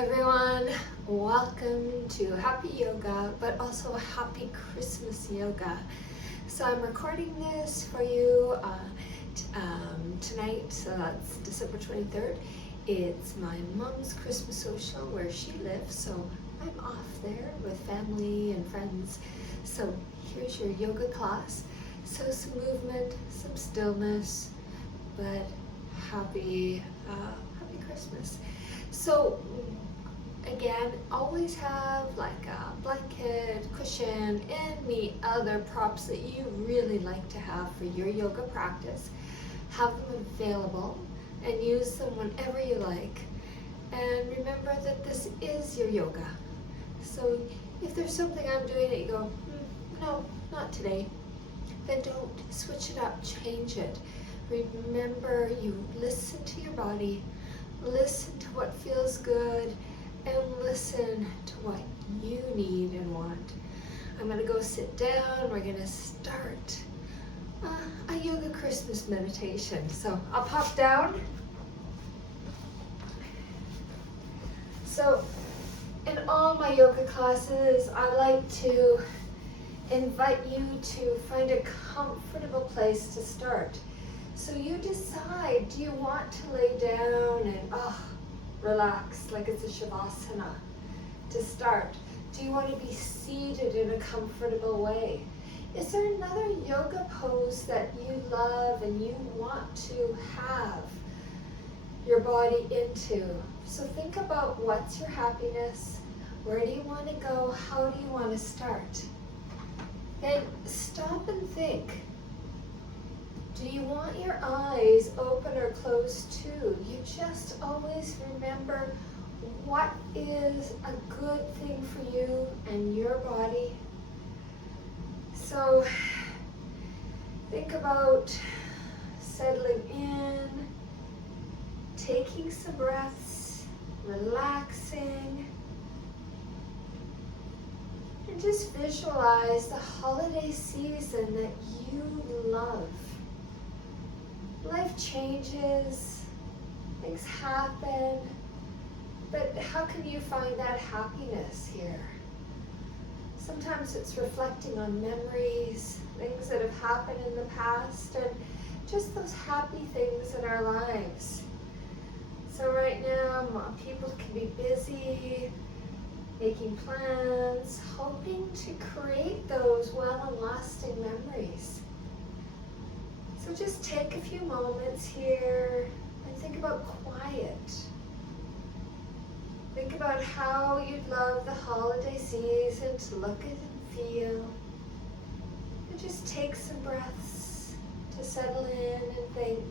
everyone, welcome to Happy Yoga, but also Happy Christmas Yoga. So I'm recording this for you tonight, so that's December 23rd. It's my mom's Christmas social where she lives, so I'm off there with family and friends. So here's your yoga class. So some movement, some stillness, but happy Christmas. So again, always have like a blanket, cushion, any other props that you really like to have for your yoga practice. Have them available and use them whenever you like. And remember that this is your yoga. So if there's something I'm doing that you go, no, not today, then don't. Switch it up, change it. Remember, you listen to your body, listen to what feels good, and listen to what you need and want. I'm going to go sit down. We're going to start a yoga Christmas meditation. So I'll pop down. So in all my yoga classes, I like to invite you to find a comfortable place to start. So you decide, do you want to lay down and relax like it's a Shavasana to start? Do you want to be seated in a comfortable way? Is there another yoga pose that you love and you want to have your body into? So think about what's your happiness, where do you want to go, how do you want to start? Then stop and think. Do you want your eyes open or closed too? You just always remember what is a good thing for you and your body. So think about settling in, taking some breaths, relaxing, and just visualize the holiday season that you love. Life changes, things happen, but how can you find that happiness here? Sometimes it's reflecting on memories, things that have happened in the past, and just those happy things in our lives. So right now, people can be busy, making plans, hoping to create those well and lasting memories. So just take a few moments here and think about quiet. Think about how you'd love the holiday season to look at and feel. And just take some breaths to settle in and think.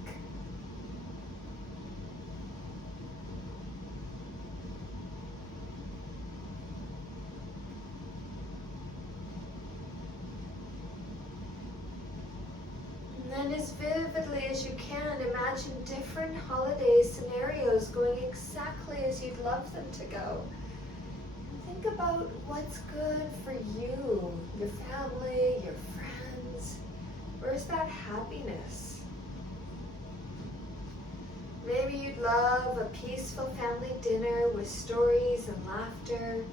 And then as vividly as you can, imagine different holiday scenarios going exactly as you'd love them to go. And think about what's good for you, your family, your friends. Where's that happiness? Maybe you'd love a peaceful family dinner with stories and laughter.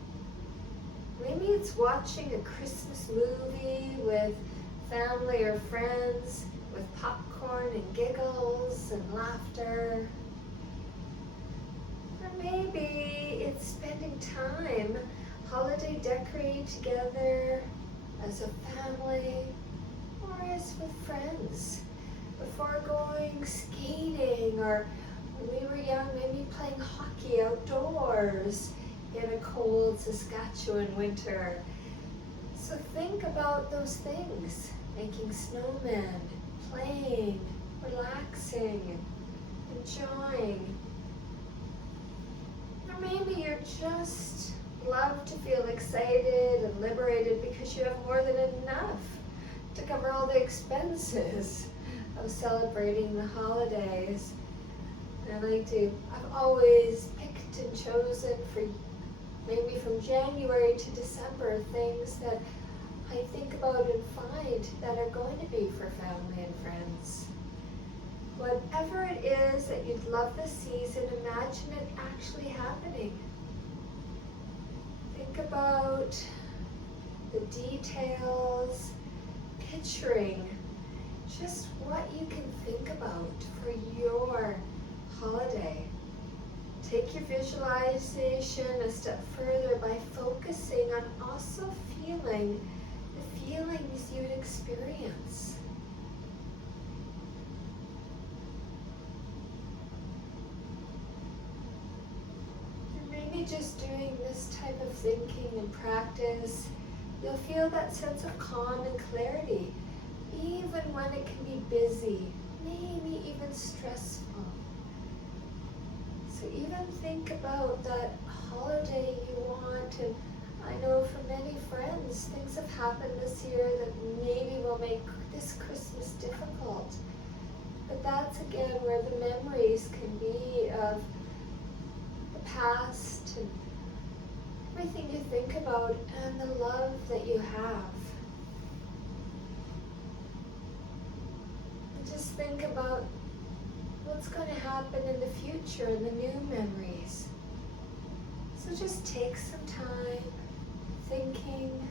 Maybe it's watching a Christmas movie with family or friends, with popcorn and giggles and laughter. Or maybe it's spending time holiday decorating together as a family or as with friends before going skating, or when we were young, maybe playing hockey outdoors in a cold Saskatchewan winter. So think about those things, making snowmen, playing, relaxing, enjoying. Or maybe you just love to feel excited and liberated because you have more than enough to cover all the expenses of celebrating the holidays. And I've always picked and chosen for maybe from January to December things that I think about and find that are going to be for family and friends. Whatever it is that you'd love this season, imagine it actually happening. think about the details, picturing just what you can think about for your holiday. Take your visualization a step further by focusing on also feeling the feelings you'd experience. And maybe just doing this type of thinking and practice, you'll feel that sense of calm and clarity, even when it can be busy, maybe even stressful. So even think about that holiday you want, and I know for many friends, things have happened this year that maybe will make this Christmas difficult. But that's again where the memories can be of the past and everything you think about and the love that you have. And just think about what's going to happen in the future and the new memories. So just take some time thinking,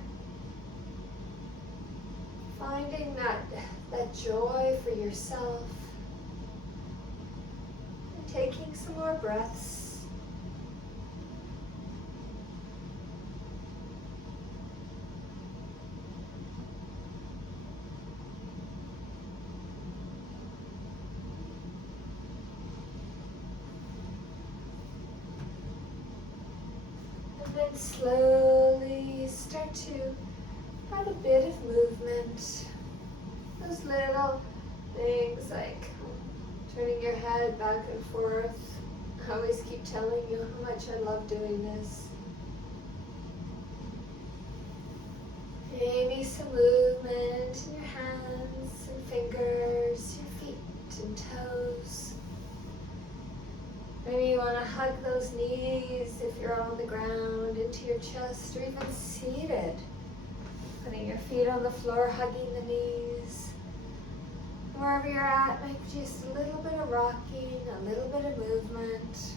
finding that joy for yourself, and taking some more breaths. And then slowly start to add a bit of movement. Those little things like turning your head back and forth. I always keep telling you how much I love doing this. Maybe some movement in your hands and fingers, your feet and toes. Maybe you want to hug those knees if you're on the ground into your chest, or even seated. Putting your feet on the floor, hugging the knees. Wherever you're at, maybe just a little bit of rocking, a little bit of movement.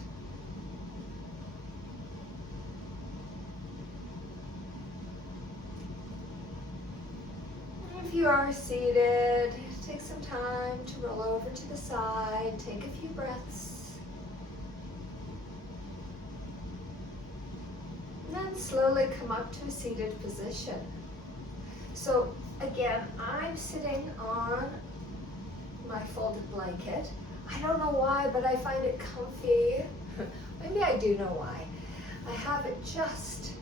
And if you are seated, take some time to roll over to the side, take a few breaths. And then slowly come up to a seated position. So again, I'm sitting on my folded blanket. I don't know why, but I find it comfy. Maybe I do know why. I have it just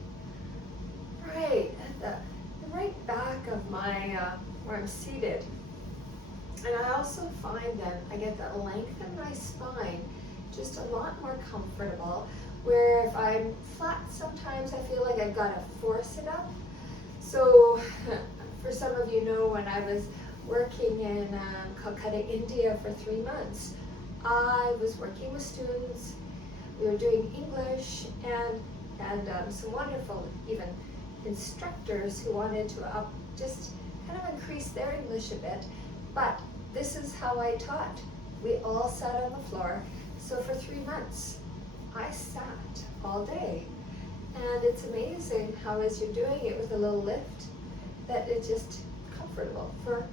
right at the right back of my, where I'm seated. And I also find that I get that length in my spine just a lot more comfortable, where if I'm flat sometimes I feel like I've got to force it up. So for some of you know, when I was working in Calcutta, India for 3 months, I was working with students. We were doing English and some wonderful even instructors who wanted to just kind of increase their English a bit. But this is how I taught. We all sat on the floor. So for 3 months, I sat all day. And it's amazing how as you're doing it with a little lift, that it's just comfortable for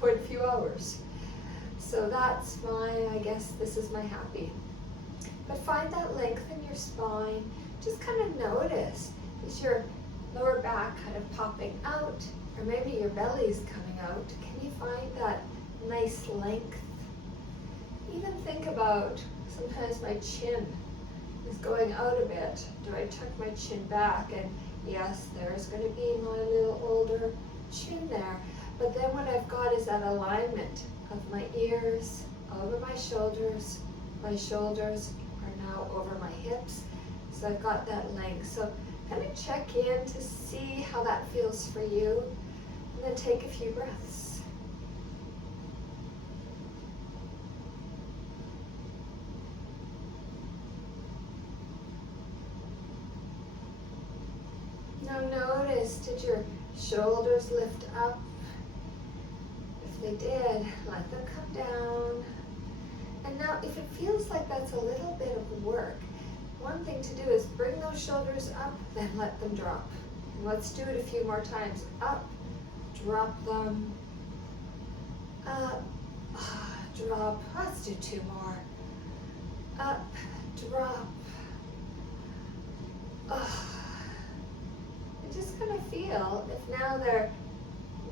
quite a few hours. So that's I guess this is my happy. But find that length in your spine. Just kind of notice, is your lower back kind of popping out, or maybe your belly's coming out? Can you find that nice length? Even think about, sometimes my chin is going out a bit. Do I tuck my chin back? And yes, there's going to be my little older chin there. But then what I've got is that alignment of my ears over my shoulders. My shoulders are now over my hips. So I've got that length. So kind of check in to see how that feels for you. And then take a few breaths. Now notice, did your shoulders lift up? If they did, let them come down. And now if it feels like that's a little bit of work, one fun thing to do is bring those shoulders up, then let them drop. And let's do it a few more times. Up, drop them, up, drop. Let's do 2 more. Up, drop. And just kind of feel if now they're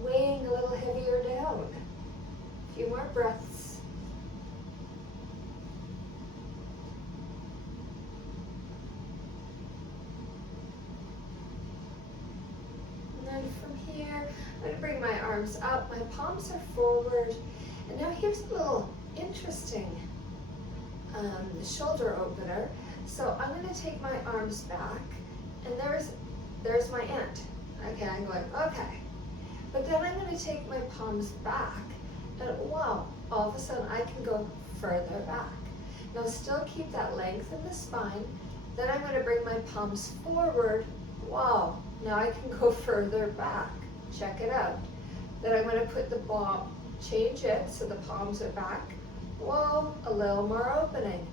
weighing a little heavier down. A few more breaths. And then from here, I'm going to bring my arms up. My palms are forward. And now here's a little interesting shoulder opener. So I'm going to take my arms back, and there's my end. Okay, I'm going, okay. But then I'm going to take my palms back, and wow, all of a sudden I can go further back. Now still keep that length in the spine. Then I'm going to bring my palms forward. Wow, now I can go further back. Check it out. Then I'm going to put the palm, change it so the palms are back. Whoa, a little more opening.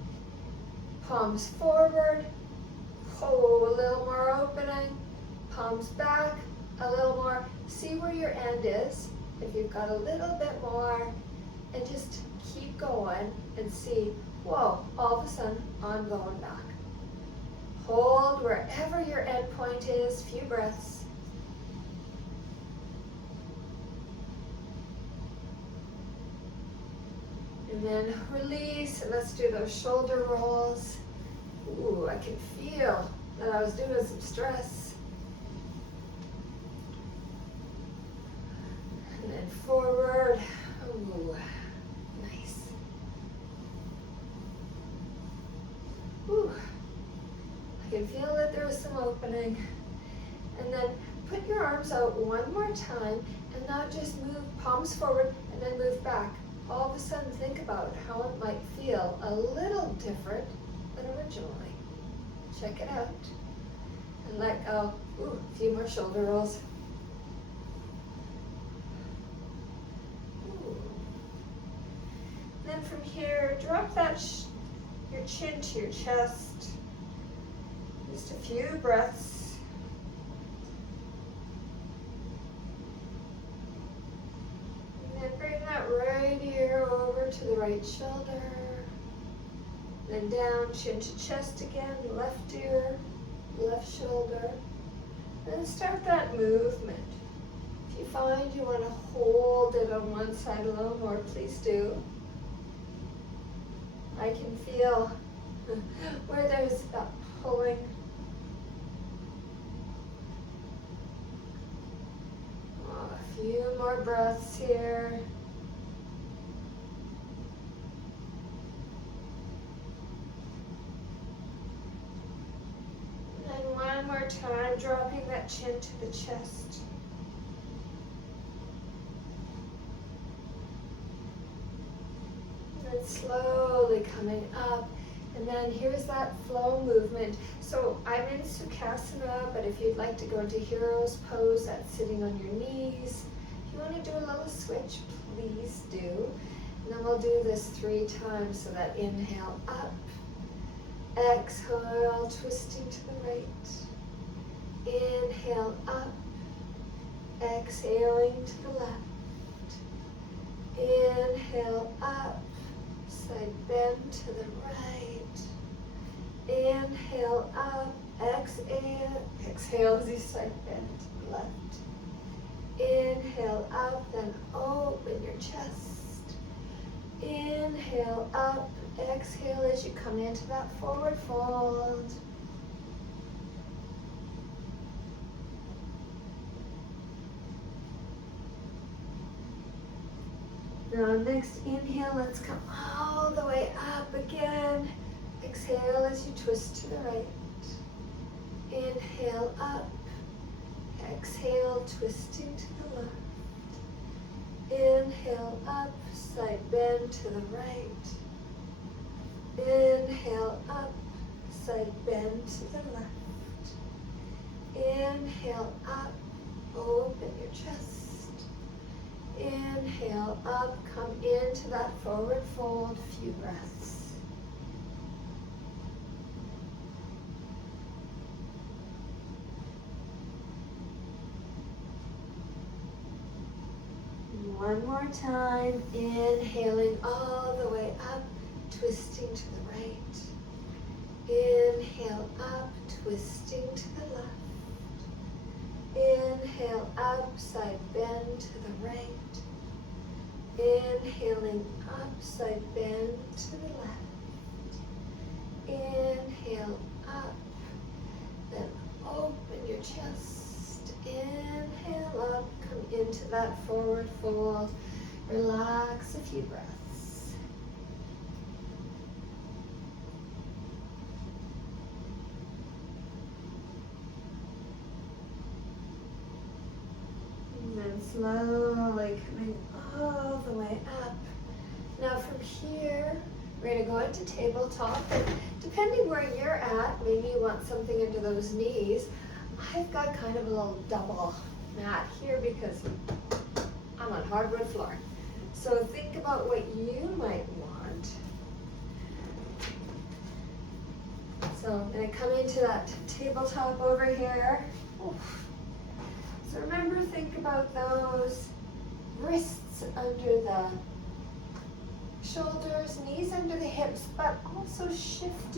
Palms forward, a little more opening. Palms back, a little more. See where your end is, if you've got a little bit more, and just keep going and see, whoa, all of a sudden I'm going back. Hold wherever your end point is, few breaths. And then release, and let's do those shoulder rolls. Ooh, I can feel that I was doing some stress. And then forward. Ooh, nice. Ooh, I can feel that there is some opening. And then put your arms out one more time, and now just move palms forward and then move back. All of a sudden think about how it might feel a little different than originally. Check it out. And let go. Ooh, a few more shoulder rolls. Ooh. Then from here, drop that your chin to your chest. Just a few breaths. Bring that right ear over to the right shoulder. Then down, chin to chest again, left ear, left shoulder. And start that movement. If you find you want to hold it on one side a little more, please do. I can feel where there's that pulling. A few more breaths here. And one more time, dropping that chin to the chest. And then slowly coming up. And then here's that flow movement. So I'm in Sukhasana, but if you'd like to go into Hero's Pose, that's sitting on your knees. If you want to do a little switch, please do. And then we'll do this 3 times. So that inhale up, exhale, twisting to the right. Inhale up, exhaling to the left. Inhale up, side bend to the right. Inhale up, exhale as you side bend to the left. Inhale up, then open your chest. Inhale up, exhale as you come into that forward fold. Now next inhale, let's come all the way up again. Exhale as you twist to the right. Inhale up. Exhale, twisting to the left. Inhale up, side bend to the right. Inhale up, side bend to the left. Inhale up, open your chest. Inhale up, come into that forward fold, few breaths. One more time, inhaling all the way up, twisting to the right. Inhale up, twisting to the left. Inhale up, side bend to the right. Inhaling up, side bend to the left. Inhale up, then open your chest. Inhale up, come into that forward fold. Relax a few breaths. And then slowly coming all the way up. Now from here, we're going to go into tabletop. And depending where you're at, maybe you want something under those knees. I've got kind of a little double mat here because I'm on hardwood floor. So think about what you might want. So I'm going to come into that tabletop over here. Oof. So remember, think about those wrists under the shoulders, knees under the hips, but also shift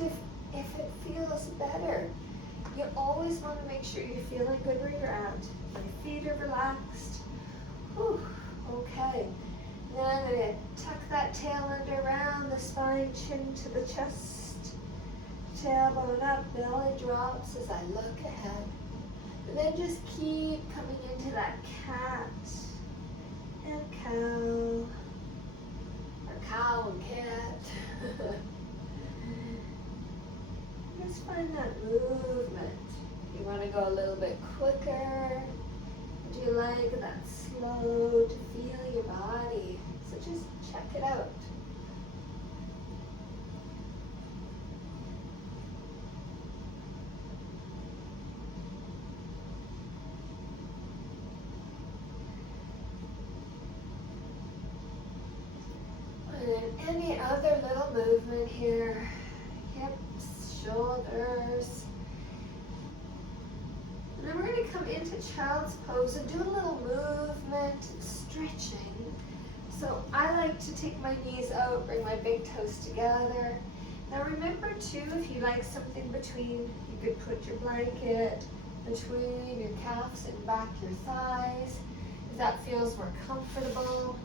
if it feels better. You always want to make sure you're feeling good where you're at. My feet are relaxed. Whew. Okay. Then I'm going to tuck that tail under around the spine, chin to the chest. Tailbone up, belly drops as I look ahead. And then just keep coming into that cat and cow. Or cow and cat. Just find that movement. You want to go a little bit quicker. Would you like that slow to feel your body? So just check it out. And then any other little movement here. Hips, shoulders. And then we're going to come into child's pose and do a little movement, stretching. So I like to take my knees out, bring my big toes together. Now remember too, if you like something between, you could put your blanket between your calves and back your thighs, if that feels more comfortable.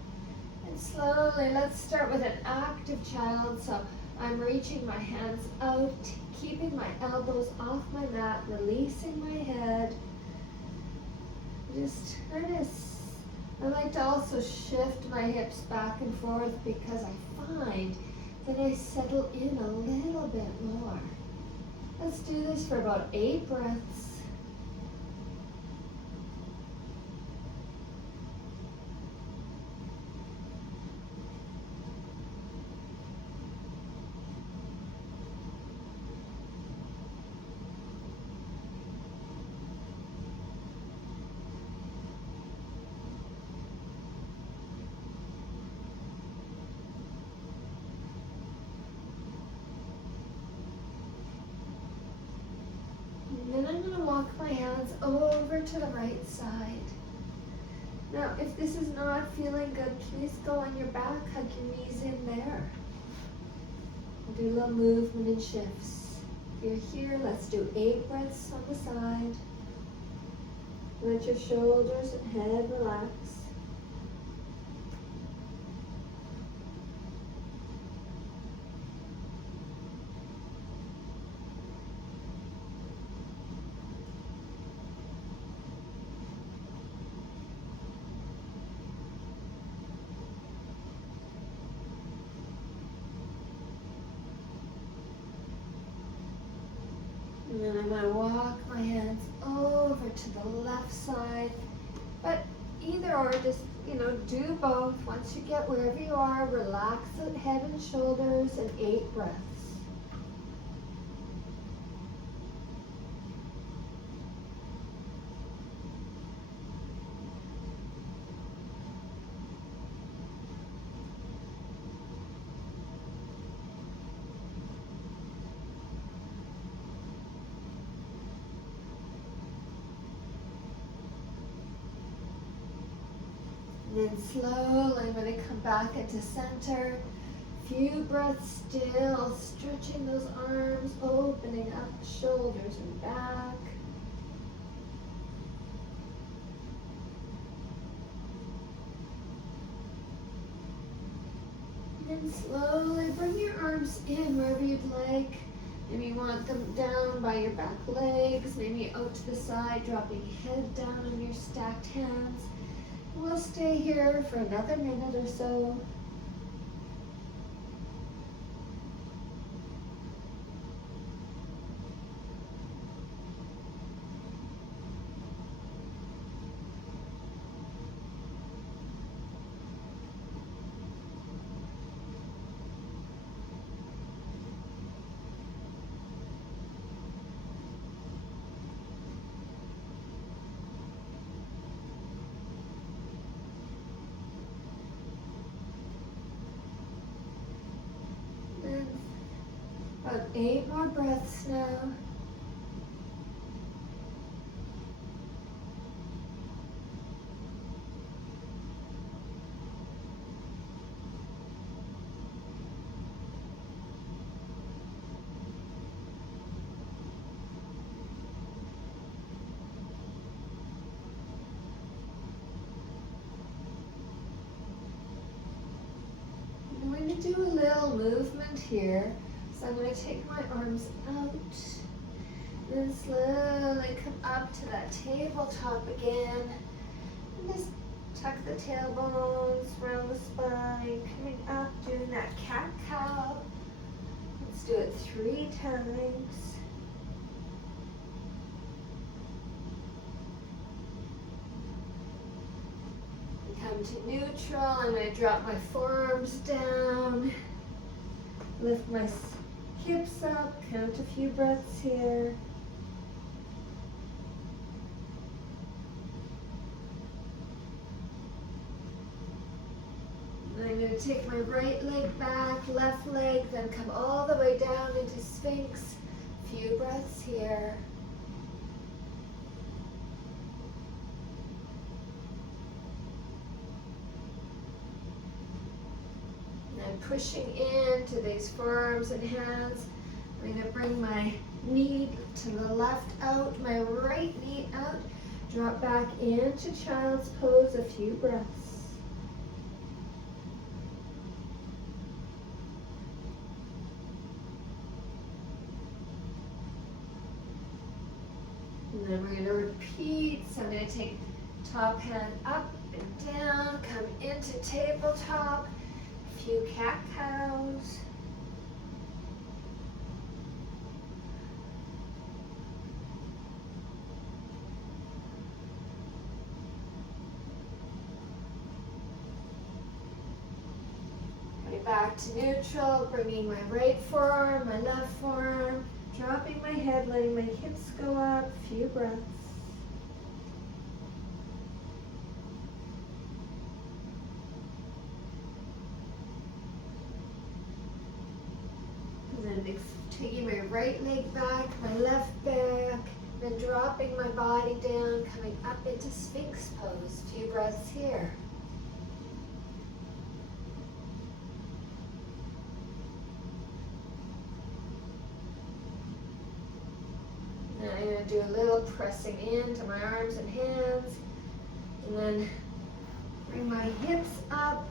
And slowly, let's start with an active child. So I'm reaching my hands out, keeping my elbows off my mat, releasing my head. Just I like to also shift my hips back and forth because I find that I settle in a little bit more. Let's do this for about 8 breaths. And then I'm going to walk my hands over to the right side. Now, if this is not feeling good, please go on your back, hug your knees in there. We'll do a little movement and shifts. If you're here, let's do 8 breaths on the side. Let your shoulders and head relax. And then I'm going to walk my hands over to the left side. But either or, just, do both. Once you get wherever you are, relax the head and shoulders and 8 breaths. then slowly I'm going to come back into center. Few breaths still, stretching those arms, opening up the shoulders and back. And slowly bring your arms in wherever you'd like. Maybe you want them down by your back legs, maybe out to the side, dropping head down on your stacked hands. We'll stay here for another minute or so. About 8 more breaths now. I'm going to do a little movement here. So I'm going to take my arms out, then slowly come up to that tabletop again. And just tuck the tailbones, round the spine, coming up, doing that cat-cow. Let's do it 3 times. And come to neutral. I'm going to drop my forearms down, lift my hips up, count a few breaths here. And I'm going to take my right leg back, left leg, then come all the way down into Sphinx. Few breaths here. Pushing into these forearms and hands. I'm going to bring my knee to the left out, my right knee out. Drop back into child's pose, a few breaths. And then we're going to repeat. So I'm going to take top hand up and down, come into tabletop. Few cat-cows. Coming back to neutral, bringing my right forearm, my left forearm, dropping my head, letting my hips go up, few breaths. Taking my right leg back, my left back, then dropping my body down, coming up into Sphinx pose. Few breaths here. And I'm going to do a little pressing into my arms and hands, and then bring my hips up,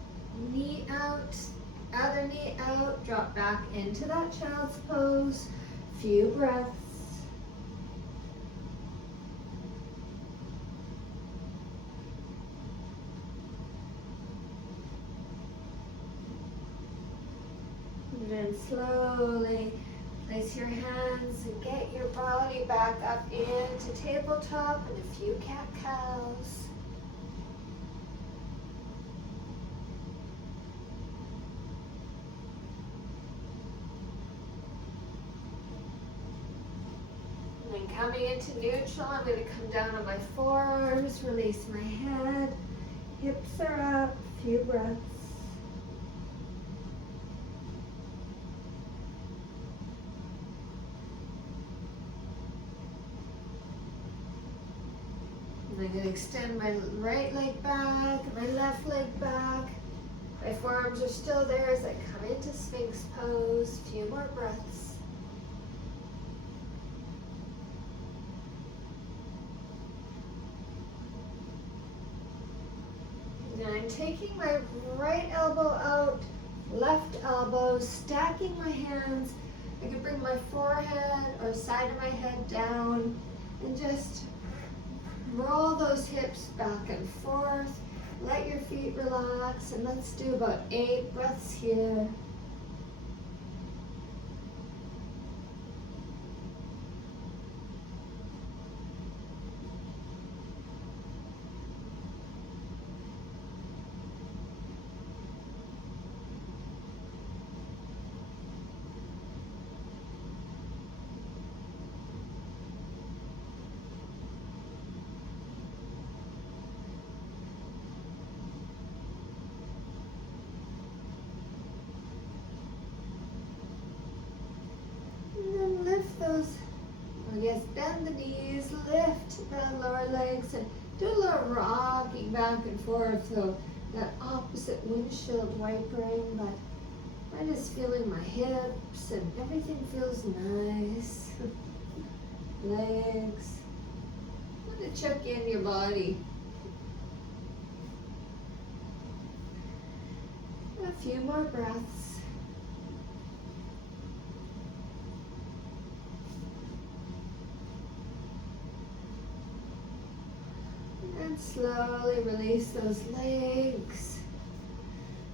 knee out, other knee out, drop back into that child's pose. Few breaths. And then slowly place your hands and get your body back up into tabletop and a few cat-cows. Coming into neutral, I'm going to come down on my forearms, release my head, hips are up, few breaths. And I'm going to extend my right leg back, my left leg back. My forearms are still there as I come into Sphinx pose. A few more breaths. And I'm taking my right elbow out, left elbow, stacking my hands. I can bring my forehead or side of my head down and just roll those hips back and forth. Let your feet relax, and let's do about 8 breaths here. Bend the knees, lift the lower legs, and do a little rocking back and forth, so that opposite windshield wipering, but I'm just feeling my hips and everything feels nice. Legs. I'm going to check in your body. A few more breaths. And slowly release those legs.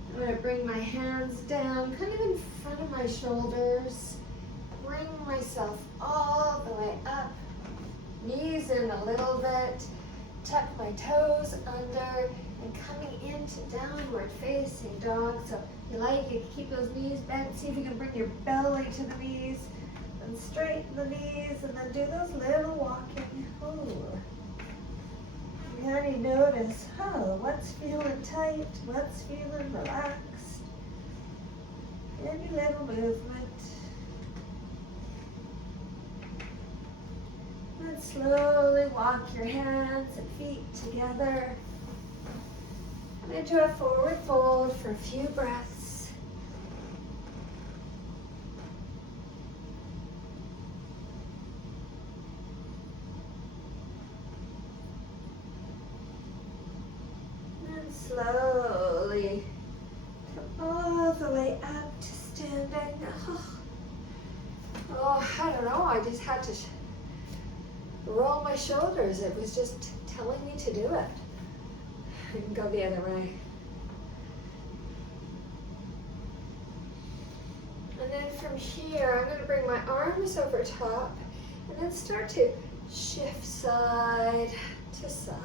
I'm going to bring my hands down, kind of in front of my shoulders. Bring myself all the way up. Knees in a little bit. Tuck my toes under and coming into downward facing dog. So if you like, you can keep those knees bent. See if you can bring your belly to the knees and straighten the knees and then do those little walking. Ooh. Now you notice, what's feeling tight, what's feeling relaxed. Any little movement. And slowly walk your hands and feet together. And into a forward fold for a few breaths. Slowly come all the way up to standing. Oh, I don't know. I just had to roll my shoulders. It was just telling me to do it. I can go the other way. And then from here, I'm going to bring my arms over top and then start to shift side to side.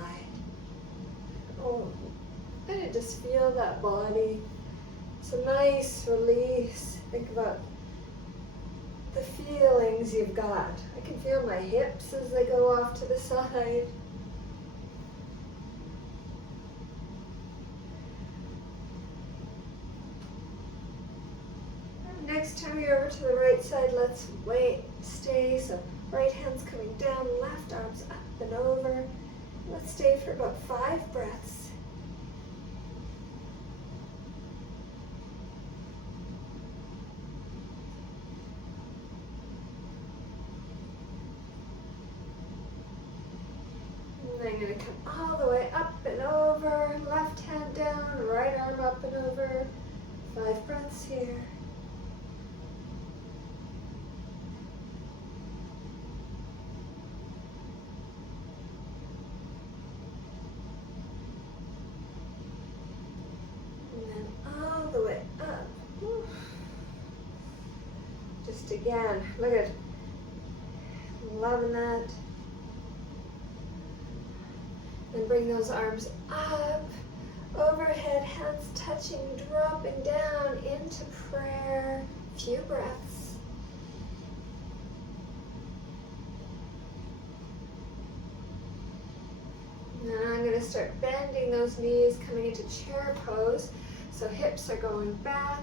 Oh. And just feel that body. It's a nice release. Think about the feelings you've got. I can feel my hips as they go off to the side. And next time you're over to the right side, let's stay. So right hand's coming down, left arm's up and over. Let's stay for about 5 breaths. I'm going to come all the way up and over, left hand down, right arm up and over. 5 breaths here. And then all the way up. Whew. Just again, look at, loving that. And bring those arms up, overhead, hands touching, dropping down into prayer. Few breaths. Now I'm going to start bending those knees, coming into chair pose. So hips are going back.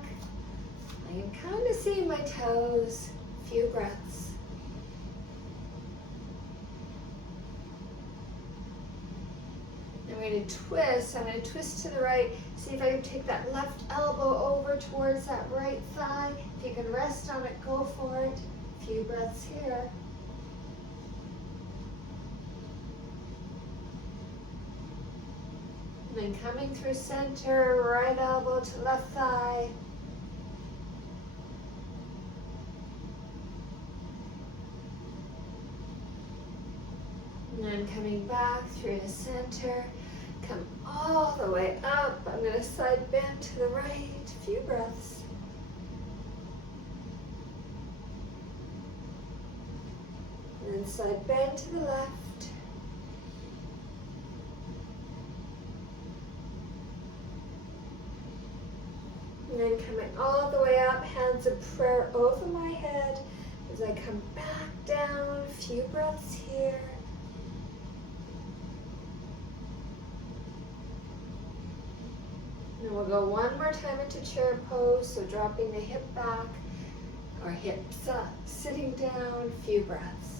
I can kind of see my toes. Few breaths. going to twist. I'm going to twist to the right. See if I can take that left elbow over towards that right thigh. If you can rest on it, go for it. A few breaths here. And then coming through center, right elbow to left thigh. And then coming back through to center. Come all the way up. I'm going to side bend to the right. A few breaths. And then side bend to the left. And then coming all the way up, hands of prayer over my head as I come back down. A few breaths here. And we'll go one more time into chair pose, so dropping the hip back, or hips up, sitting down, a few breaths.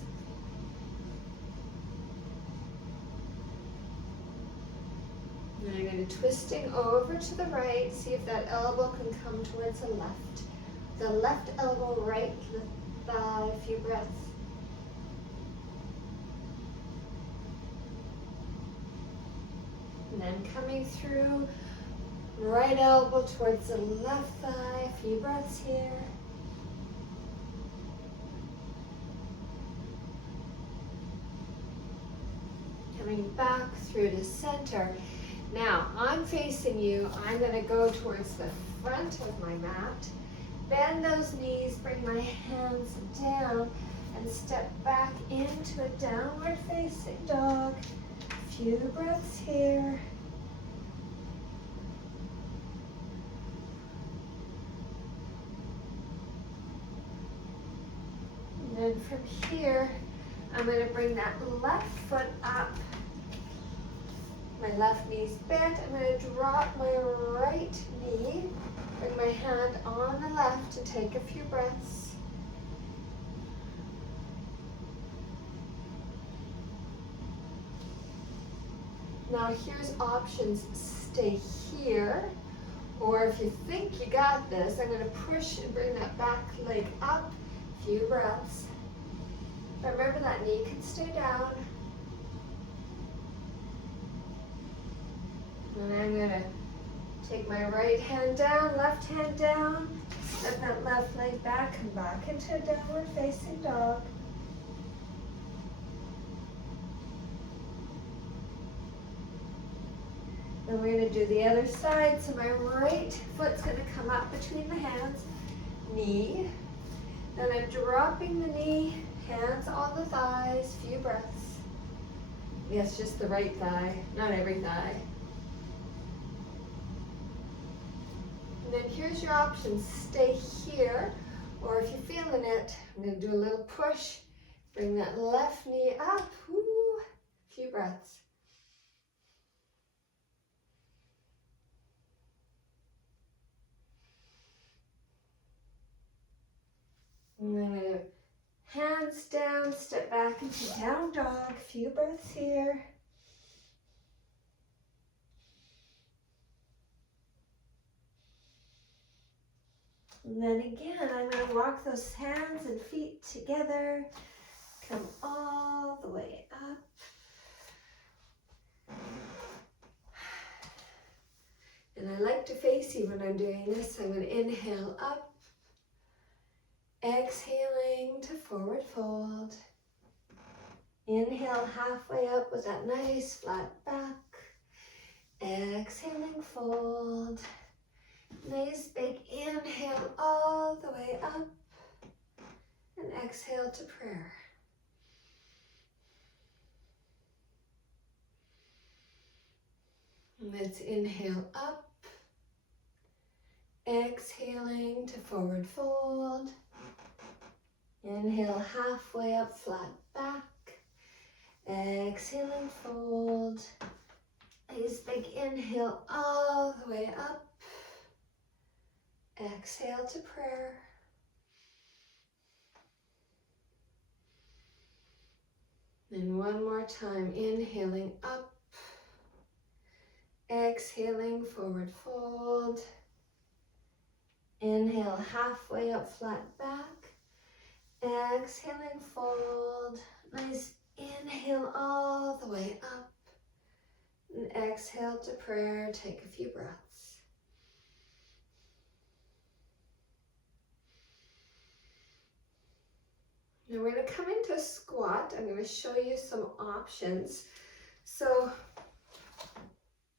And I'm going to twisting over to the right, see if that elbow can come towards the left. The left elbow right to the thigh, a few breaths. And then coming through, right elbow towards the left thigh, a few breaths here. Coming back through to center. Now, I'm facing you. I'm going to go towards the front of my mat. Bend those knees, bring my hands down, and step back into a downward facing dog. A few breaths here. And then from here, I'm going to bring that left foot up. My left knee's bent. I'm going to drop my right knee. Bring my hand on the left to take a few breaths. Now here's options. Stay here, or if you think you got this, I'm going to push and bring that back leg up. A few breaths. But remember that knee can stay down. And I'm going to take my right hand down, left hand down, step that left leg back, come back into a downward facing dog. Then we're going to do the other side. So my right foot's going to come up between the hands, knee. Then I'm dropping the knee, hands on the thighs, few breaths. Yes, just the right thigh, not every thigh. And then here's your options. Stay here, or if you're feeling it, I'm going to do a little push. Bring that left knee up. Woo. Few breaths. And then I'm going to hands down, step back into down dog. Few breaths here. And then again, I'm going to walk those hands and feet together. Come all the way up. And I like to face you when I'm doing this. I'm going to inhale up. Exhaling to forward fold. Inhale halfway up with that nice flat back. Exhaling, fold. Nice big inhale all the way up. And exhale to prayer. And let's inhale up. Exhaling to forward fold. Inhale halfway up, flat back. Exhaling, fold. Nice big inhale all the way up. Exhale to prayer. And one more time, inhaling up. Exhaling, forward fold. Inhale, halfway up, flat back. Exhaling, fold. Nice inhale all the way up. And exhale to prayer. Take a few breaths. Now we're going to come into a squat. I'm going to show you some options. So,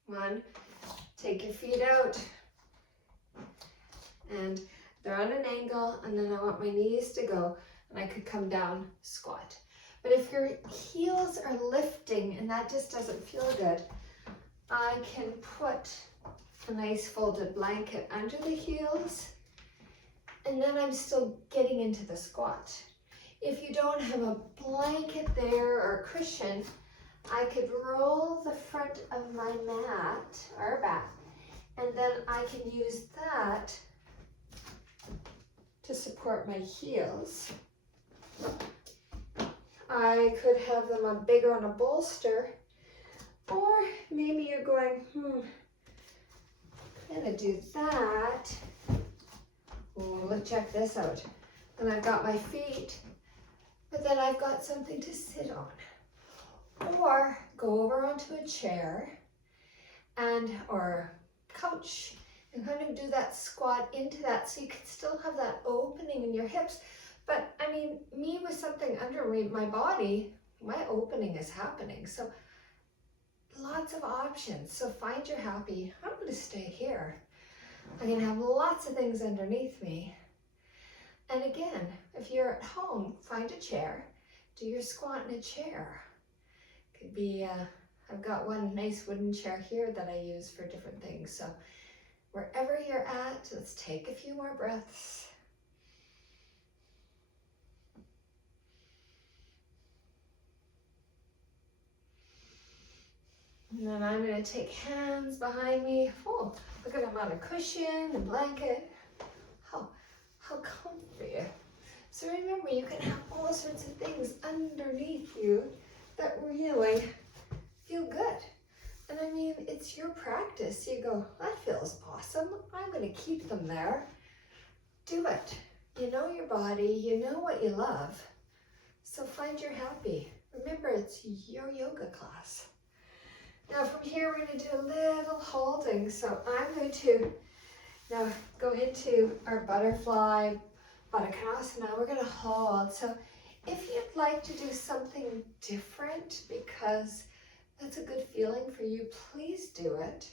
one, take your feet out. And they're on an angle, and then I want my knees to go, and I could come down, squat. But if your heels are lifting and that just doesn't feel good, I can put a nice folded blanket under the heels, and then I'm still getting into the squat. If you don't have a blanket there or a cushion, I could roll the front of my mat or back, and then I can use that to support my heels. I could have them on bigger on a bolster, or maybe you're going, I'm gonna do that. Oh, let's check this out. And I've got my feet, but then I've got something to sit on. Or go over onto a chair or couch and kind of do that squat into that, so you can still have that opening in your hips. But I mean, me with something under my body, my opening is happening. So lots of options. So find your happy. I'm going to stay here. I can have lots of things underneath me. And again, if you're at home, find a chair. Do your squat in a chair. Could be, I've got one nice wooden chair here that I use for different things. So wherever you're at, let's take a few more breaths. And then I'm going to take hands behind me. Oh, look at, I'm on a cushion, a blanket. How comfy. So remember, you can have all sorts of things underneath you that really feel good. And I mean, it's your practice. You go, that feels awesome. I'm going to keep them there. Do it. You know your body. You know what you love. So find your happy. Remember, it's your yoga class. Now from here, we're going to do a little holding. So I'm going to now go into our butterfly Baddha-Konasana. We're going to hold. So if you'd like to do something different, because that's a good feeling for you, please do it.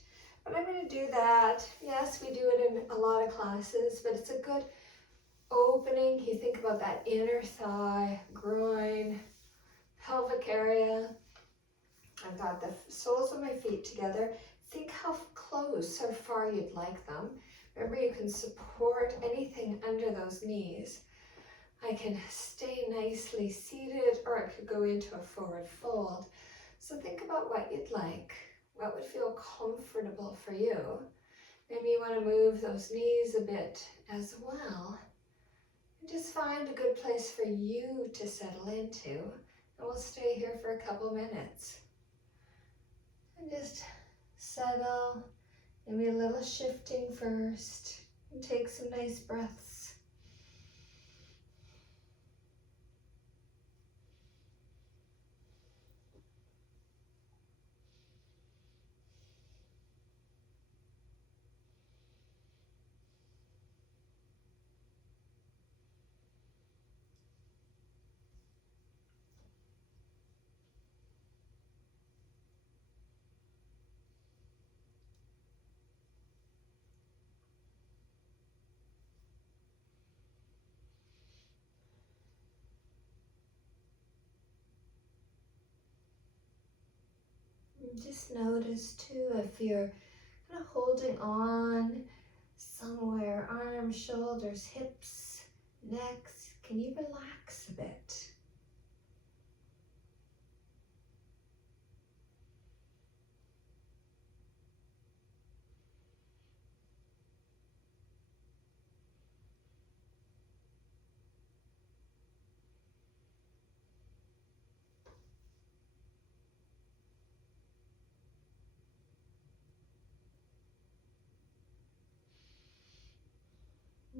But I'm going to do that. Yes, we do it in a lot of classes, but it's a good opening. You think about that inner thigh, groin, pelvic area. I've got the soles of my feet together. Think how close or far you'd like them. Remember, you can support anything under those knees. I can stay nicely seated, or I could go into a forward fold. So think about what you'd like. What would feel comfortable for you? Maybe you want to move those knees a bit as well. And just find a good place for you to settle into. And we'll stay here for a couple minutes. And just settle, maybe a little shifting first, and take some nice breaths. And just notice too, if you're kind of holding on somewhere, arms, shoulders, hips, necks, can you relax a bit?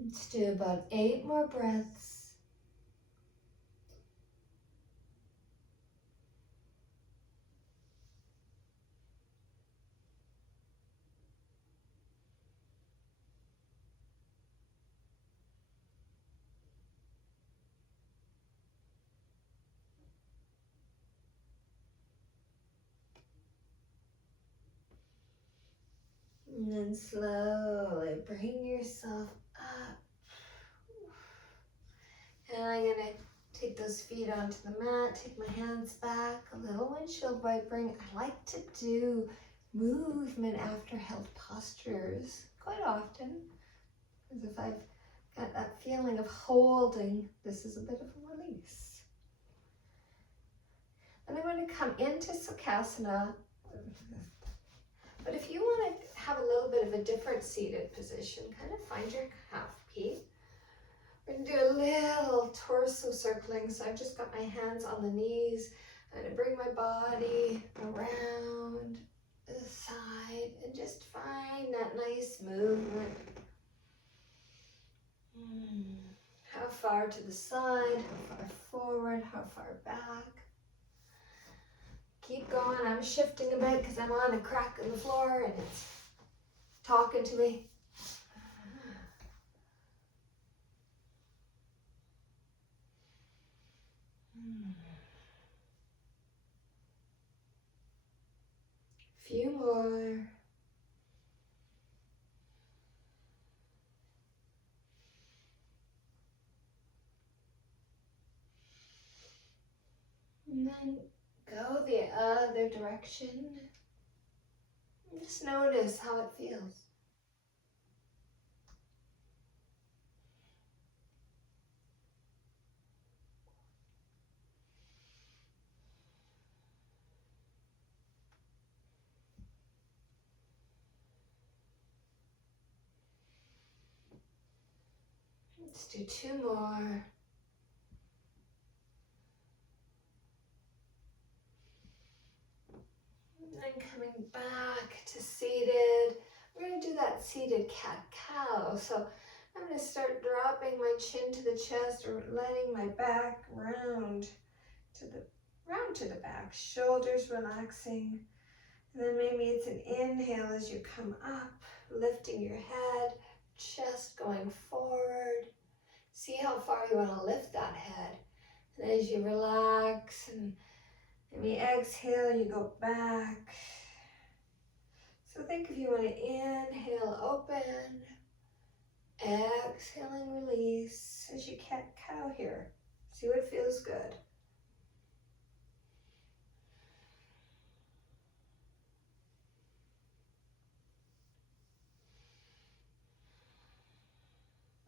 Let's do about 8 more breaths. And then slowly bring yourself up. And I'm going to take those feet onto the mat, take my hands back, a little windshield wipering. I like to do movement after held postures quite often, because if I've got that feeling of holding, this is a bit of a release. And I'm going to come into Sukhasana. But if you want to have a little bit of a different seated position, kind of find your half P. We're going to do a little torso circling. So I've just got my hands on the knees. I'm going to bring my body around the side and just find that nice movement. How far to the side, how far forward, how far back. Keep going. I'm shifting a bit because I'm on a crack in the floor and it's talking to me. Few more. And then go the other direction. Just notice how it feels. Let's do 2 more. And then coming back to seated. We're going to do that seated cat-cow. So I'm going to start dropping my chin to the chest or letting my back round to the back. Shoulders relaxing. And then maybe it's an inhale as you come up, lifting your head, chest going forward. See how far you want to lift that head. And as you relax and maybe exhale, you go back. So think if you want to inhale, open, exhaling, release as you cat-cow here. See what feels good.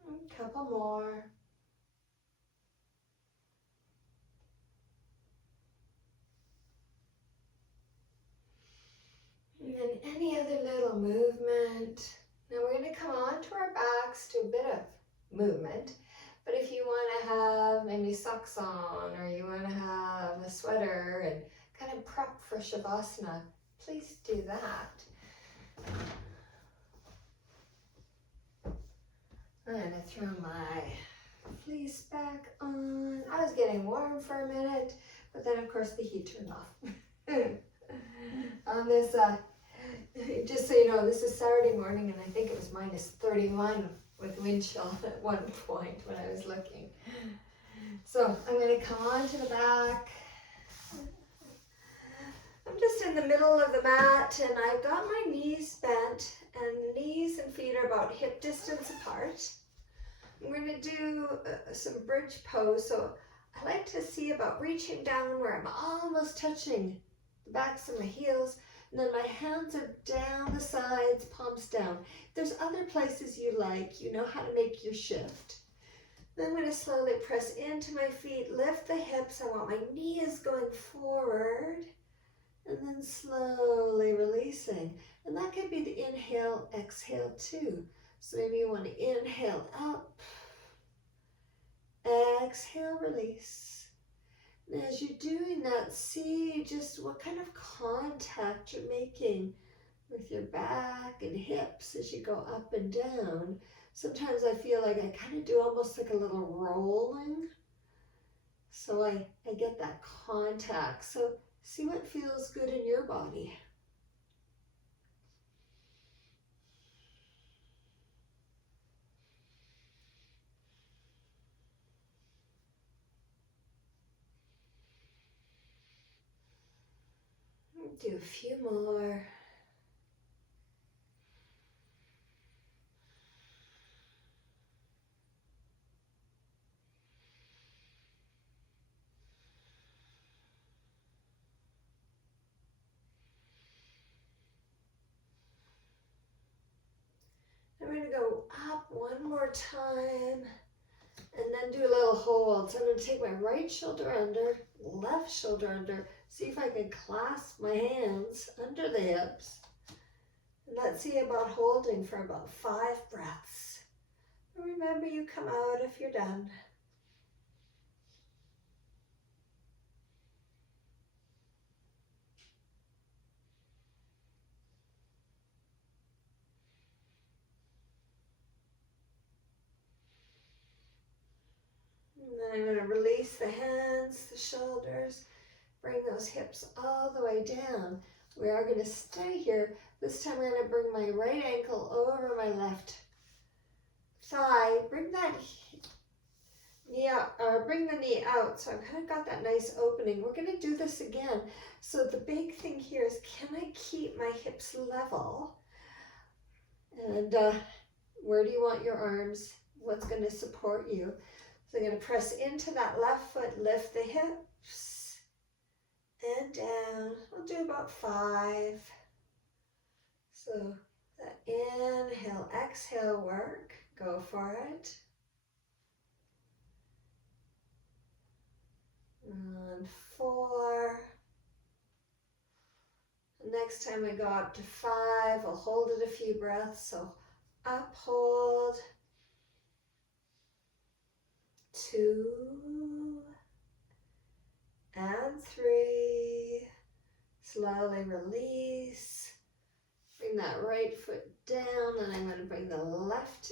A couple more. And then any other little movement. Now we're going to come onto our backs, do a bit of movement. But if you want to have maybe socks on or you want to have a sweater and kind of prep for Shavasana, please do that. I'm going to throw my fleece back on. I was getting warm for a minute, but then of course the heat turned off. On this, just so you know, this is Saturday morning and I think it was -31 with wind chill at one point when I was looking. So I'm going to come onto the back. I'm just in the middle of the mat and I've got my knees bent and knees and feet are about hip distance apart. I'm going to do some bridge pose. So I like to see about reaching down where I'm almost touching the backs of my heels. And then my hands are down the sides, palms down. If there's other places you like, you know how to make your shift. Then I'm going to slowly press into my feet, lift the hips. I want my knees going forward. And then slowly releasing. And that could be the inhale, exhale too. So maybe you want to inhale up, exhale, release. And as you're doing that, see just what kind of contact you're making with your back and hips as you go up and down. Sometimes I feel like I kind of do almost like a little rolling. So I get that contact. So see what feels good in your body. Do a few more. I'm going to go up one more time and then do a little hold. So I'm going to take my right shoulder under, left shoulder under, see if I can clasp my hands under the hips. And let's see about holding for about 5 breaths. Remember, you come out if you're done. And then I'm going to release the hands, the shoulders, bring those hips all the way down. We are going to stay here. This time I'm going to bring my right ankle over my left thigh. Bring that knee out, bring the knee out. So I've kind of got that nice opening. We're going to do this again. So the big thing here is, can I keep my hips level? And where do you want your arms? What's going to support you? So I'm going to press into that left foot, lift the hips, and down. We'll do about 5. So that inhale, exhale work. Go for it. And 4. Next time I go up to 5, I'll hold it a few breaths. So up, hold. 2 and 3. Slowly release. Bring that right foot down, and I'm going to bring the left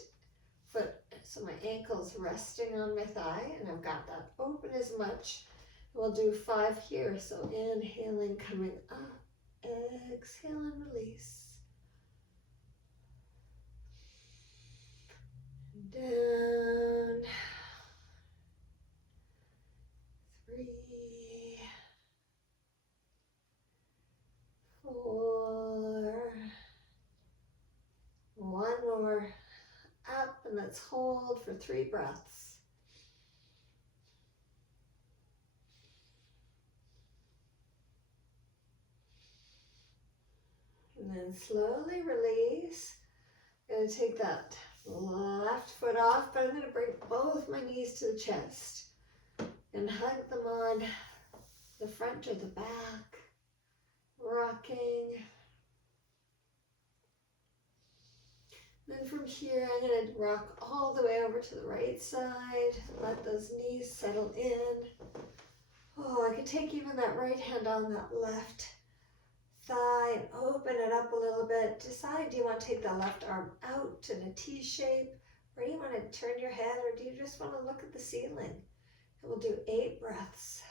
foot, so my ankle's resting on my thigh, and I've got that open as much. We'll do 5 here. So inhaling, coming up, exhale and release. Down. 3, 4. One more. Up, and let's hold for 3 breaths. And then slowly release. I'm going to take that left foot off, but I'm going to bring both my knees to the chest and hug them on the front or the back, rocking. Then from here, I'm going to rock all the way over to the right side. Let those knees settle in. Oh, I could take even that right hand on that left thigh and open it up a little bit. Decide, do you want to take the left arm out in a T shape? Or do you want to turn your head? Or do you just want to look at the ceiling? And we'll do 8 breaths.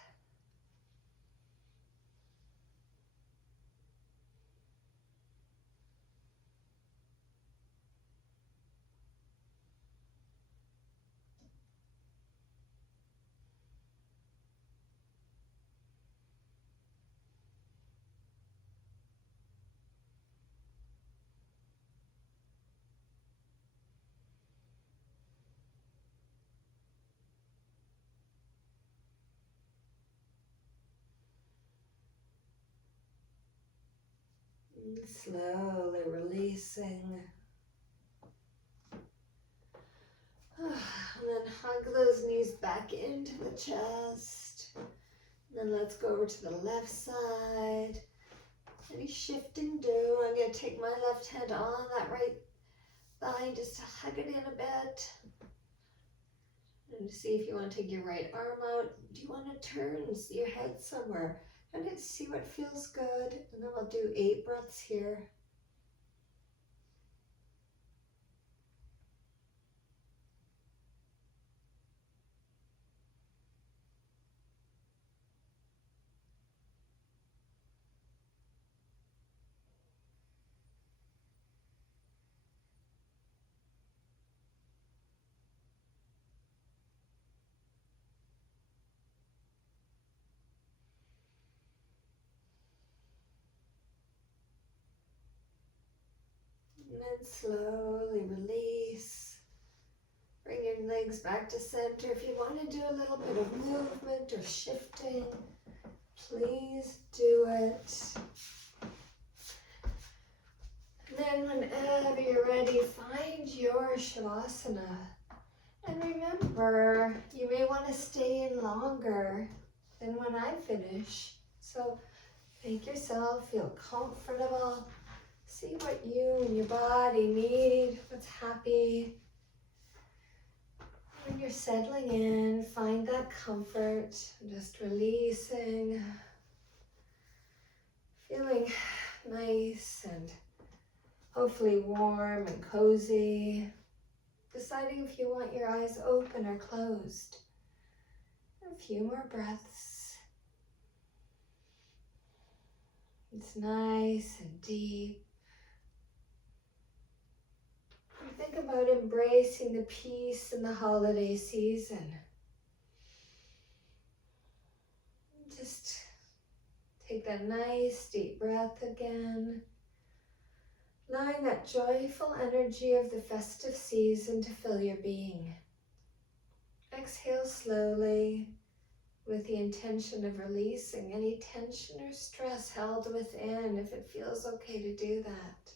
Slowly releasing. And then hug those knees back into the chest. And then let's go over to the left side. Any shifting do. I'm going to take my left hand on that right thigh just to hug it in a bit. And see if you want to take your right arm out. Do you want to turn your head somewhere? And see what feels good. And then we'll do 8 breaths here. And then slowly release. Bring your legs back to center. If you want to do a little bit of movement or shifting, please do it. And then whenever you're ready, find your Shavasana. And remember, you may want to stay in longer than when I finish. So make yourself feel comfortable. See what you and your body need, what's happy. When you're settling in, find that comfort, just releasing, feeling nice and hopefully warm and cozy. Deciding if you want your eyes open or closed. A few more breaths. It's nice and deep. And think about embracing the peace in the holiday season. Just take that nice deep breath again. Allowing that joyful energy of the festive season to fill your being. Exhale slowly with the intention of releasing any tension or stress held within, if it feels okay to do that.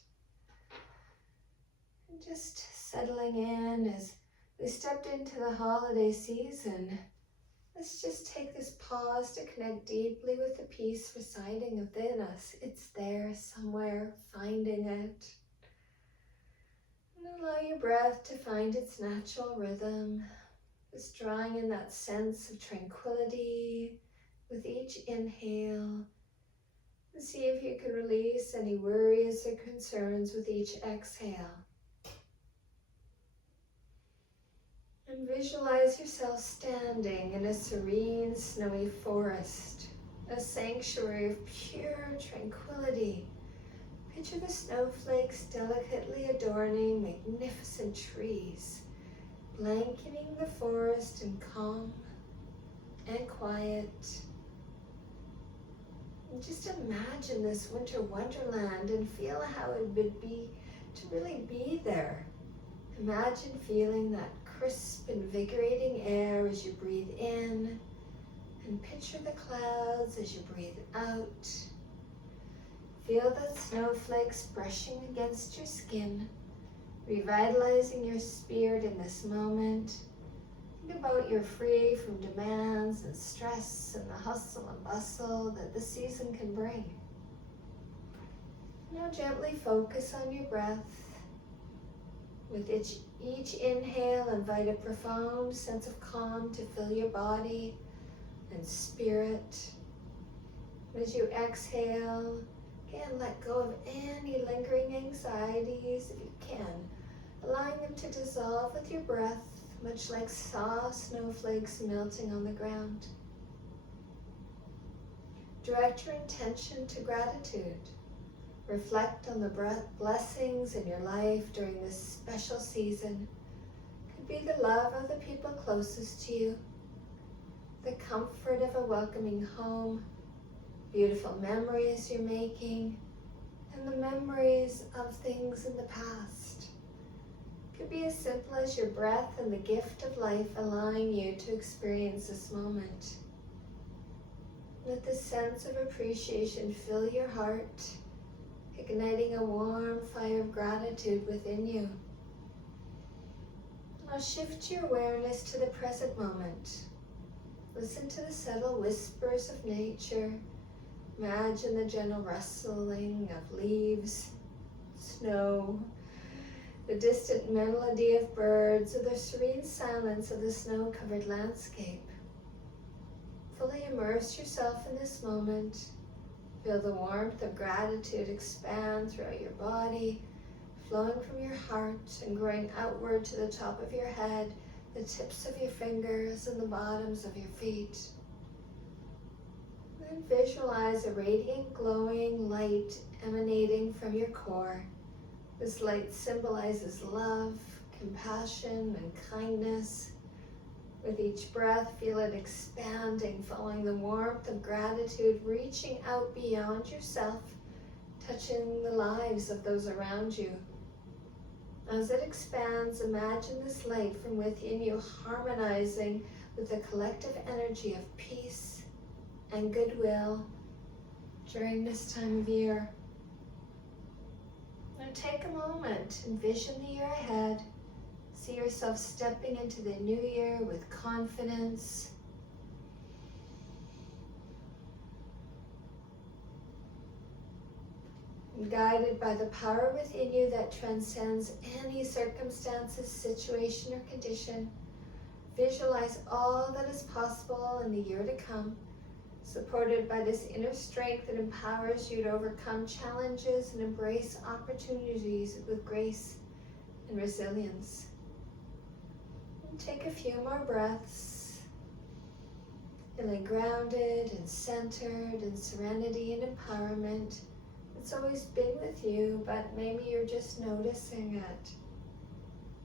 And just settling in as we stepped into the holiday season. Let's just take this pause to connect deeply with the peace residing within us. It's there somewhere, finding it. And allow your breath to find its natural rhythm. Just drawing in that sense of tranquility with each inhale. And see if you can release any worries or concerns with each exhale. And visualize yourself standing in a serene, snowy forest, a sanctuary of pure tranquility. Picture the snowflakes delicately adorning magnificent trees, blanketing the forest in calm and quiet. And just imagine this winter wonderland and feel how it would be to really be there. Imagine feeling that crisp, invigorating air as you breathe in, and picture the clouds as you breathe out. Feel the snowflakes brushing against your skin, revitalizing your spirit in this moment. Think about you're free from demands and stress and the hustle and bustle that the season can bring. Now gently focus on your breath. With each inhale, invite a profound sense of calm to fill your body and spirit. As you exhale, again, let go of any lingering anxieties if you can, allowing them to dissolve with your breath, much like soft snowflakes melting on the ground. Direct your intention to gratitude. Reflect on the blessings in your life during this special season. Could be the love of the people closest to you, the comfort of a welcoming home, beautiful memories you're making, and the memories of things in the past. Could be as simple as your breath and the gift of life allowing you to experience this moment. Let this sense of appreciation fill your heart, igniting a warm fire of gratitude within you. Now shift your awareness to the present moment. Listen to the subtle whispers of nature. Imagine the gentle rustling of leaves, snow, the distant melody of birds, or the serene silence of the snow-covered landscape. Fully immerse yourself in this moment. Feel the warmth of gratitude expand throughout your body, flowing from your heart and growing outward to the top of your head, the tips of your fingers and the bottoms of your feet. Then visualize a radiant, glowing light emanating from your core. This light symbolizes love, compassion, and kindness. With each breath, feel it expanding, following the warmth of gratitude, reaching out beyond yourself, touching the lives of those around you. As it expands, imagine this light from within you harmonizing with the collective energy of peace and goodwill during this time of year. Now take a moment, envision the year ahead. See yourself stepping into the new year with confidence. Guided by the power within you that transcends any circumstances, situation, or condition. Visualize all that is possible in the year to come, supported by this inner strength that empowers you to overcome challenges and embrace opportunities with grace and resilience. And take a few more breaths, feeling grounded and centered in serenity and empowerment. It's always been with you, but maybe you're just noticing it.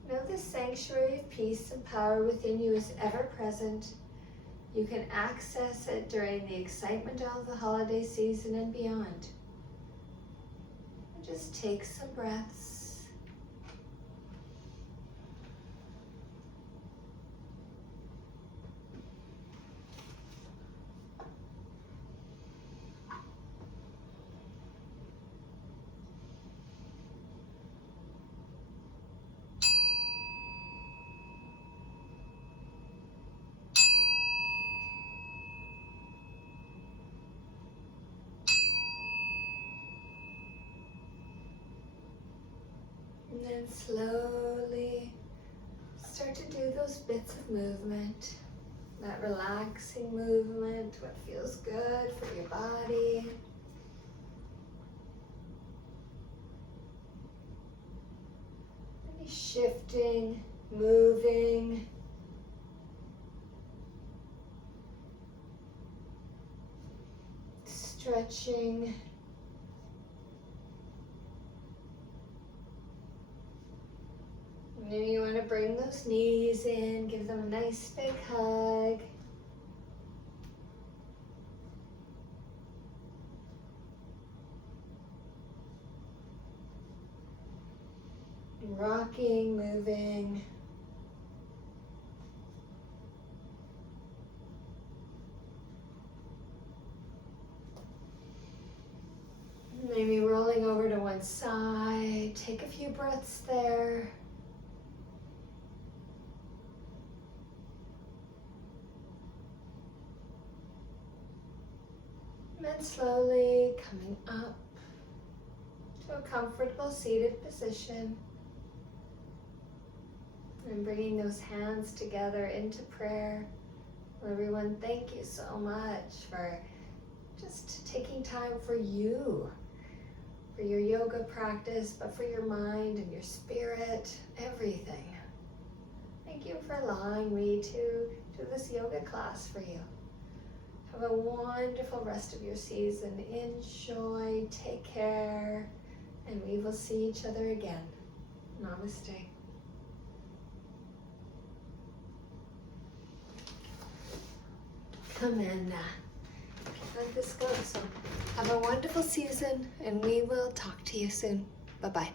Know this sanctuary of peace and power within you is ever present. You can access it during the excitement of the holiday season and beyond. Just take some breaths. And then slowly start to do those bits of movement, that relaxing movement, what feels good for your body. Maybe shifting, moving. Stretching. Maybe you want to bring those knees in, give them a nice big hug. Rocking, moving. Maybe rolling over to one side. Take a few breaths there. And then slowly coming up to a comfortable seated position. And bringing those hands together into prayer. Well, everyone, thank you so much for just taking time for you, for your yoga practice, but for your mind and your spirit, everything. Thank you for allowing me to do this yoga class for you. Have a wonderful rest of your season. Enjoy, take care, and we will see each other again. Namaste. Come in, let this go. So have a wonderful season, and we will talk to you soon. Bye-bye.